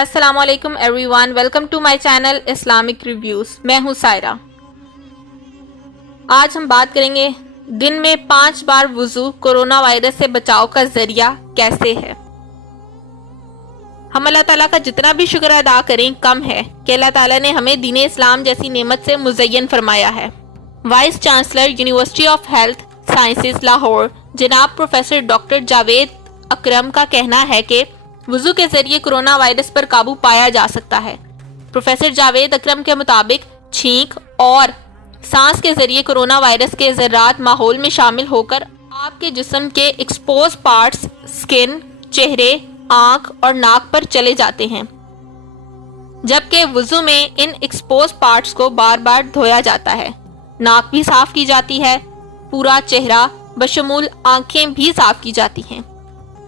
السلام علیکم everyone, welcome to my channel Islamic Reviews. میں ہوں سائرہ۔ آج ہم بات کریں گے دن میں 5 بار وضو کورونا وائرس سے بچاؤ کا ذریعہ کیسے ہے۔ ہم اللہ تعالیٰ کا جتنا بھی شکر ادا کریں کم ہے کہ اللہ تعالیٰ نے ہمیں دین اسلام جیسی نعمت سے مزین فرمایا ہے۔ Vice chancellor university of health sciences Lahore جناب پروفیسر ڈاکٹر جاوید اکرم کا کہنا ہے کہ وضو کے ذریعے کورونا وائرس پر قابو پایا جا سکتا ہے۔ پروفیسر جاوید اکرم کے مطابق چھینک اور سانس کے ذریعے کورونا وائرس کے ذرات ماحول میں شامل ہو کر آپ کے جسم کے ایکسپوز پارٹس سکن، چہرے، آنکھ اور ناک پر چلے جاتے ہیں، جبکہ وضو میں ان ایکسپوز پارٹس کو بار بار دھویا جاتا ہے۔ ناک بھی صاف کی جاتی ہے، پورا چہرہ بشمول آنکھیں بھی صاف کی جاتی ہیں،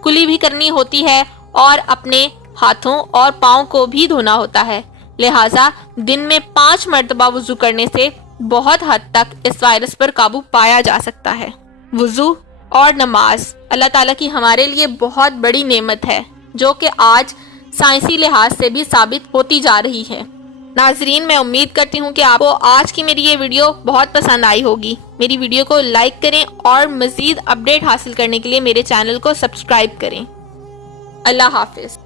کلی بھی کرنی ہوتی ہے اور اپنے ہاتھوں اور پاؤں کو بھی دھونا ہوتا ہے۔ لہٰذا دن میں 5 مرتبہ وضو کرنے سے بہت حد تک اس وائرس پر قابو پایا جا سکتا ہے۔ وضو اور نماز اللہ تعالیٰ کی ہمارے لیے بہت بڑی نعمت ہے، جو کہ آج سائنسی لحاظ سے بھی ثابت ہوتی جا رہی ہے۔ ناظرین، میں امید کرتی ہوں کہ آپ کو آج کی میری یہ ویڈیو بہت پسند آئی ہوگی۔ میری ویڈیو کو لائک کریں اور مزید اپڈیٹ حاصل کرنے کے لیے میرے چینل کو سبسکرائب کریں۔ اللہ حافظ۔